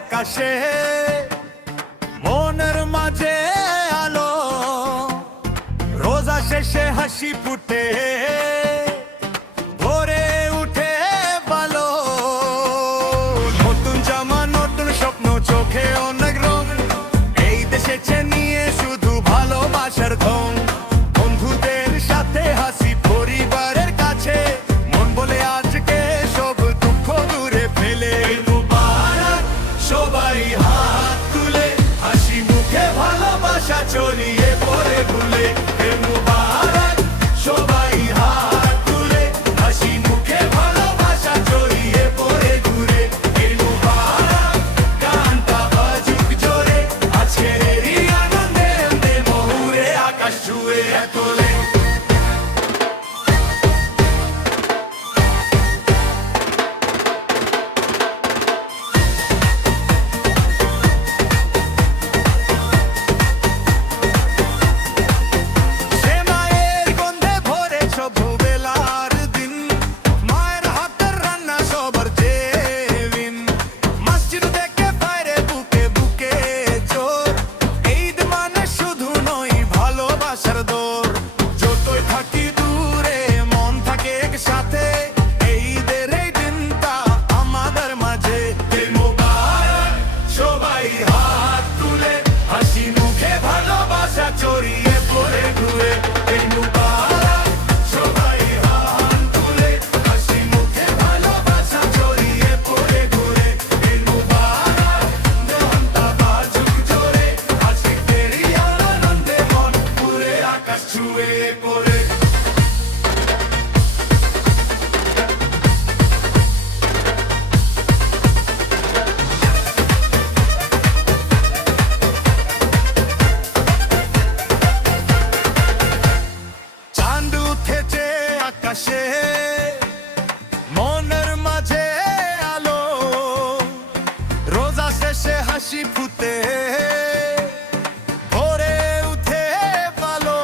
আকাশে মনের মাঝে আলো, রোজা শেষে হাসি ফুটে ভোরে উঠে ভালো। নতুন জামা নতুন স্বপ্ন চোখে অনেক রং, এই দেশে নিয়ে শুধু ভালোবাসার ধন। বন্ধুদের সাথে হাসি পরিবারের কাছে, মন বলে আজকে সব দুঃখ দূরে ফেলে। মুবারক সবাই হাত তুলে, হাসি মুখে ভালোবাসা ছড়িয়ে পড়ে ভুলে। মুবারক সবাই হাত তুলে, হাসি মুখে ভালোবাসা ছড়িয়ে পড়ে ঘুরে। মুবারক গানটা বাজুক জোরে, আজকের এই আনন্দে আনন্দে মহুরে আকাশ ছুঁয়ে তোলে। ছড়িয়ে পড়ে ঘুরে এই মুবারক সবাই হাত তুলে, হাসি মুখে ভালোবাসা ছড়িয়ে পড়ে ঘুরে। এই মুবারক গানটা বাজুক জোরে, আজকের এই আনন্দে মন পুরে আকাশ ছুঁয়ে পড়ে। আকাশে মনের মাঝে আলো, রোজা শেষে হাসি ফুটে ভোরে উঠে ভালো।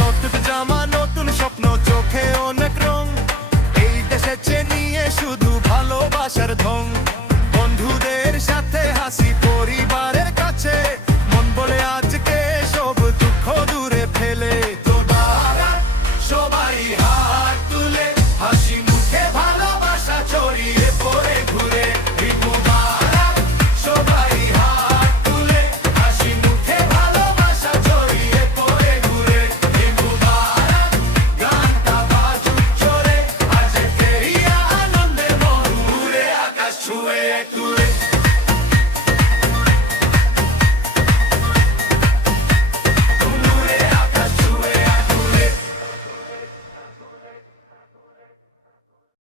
নতুন জামা নতুন স্বপ্ন চোখে অনেক রং, এই দেশে নিয়ে শুধু ভালোবাসার ধন।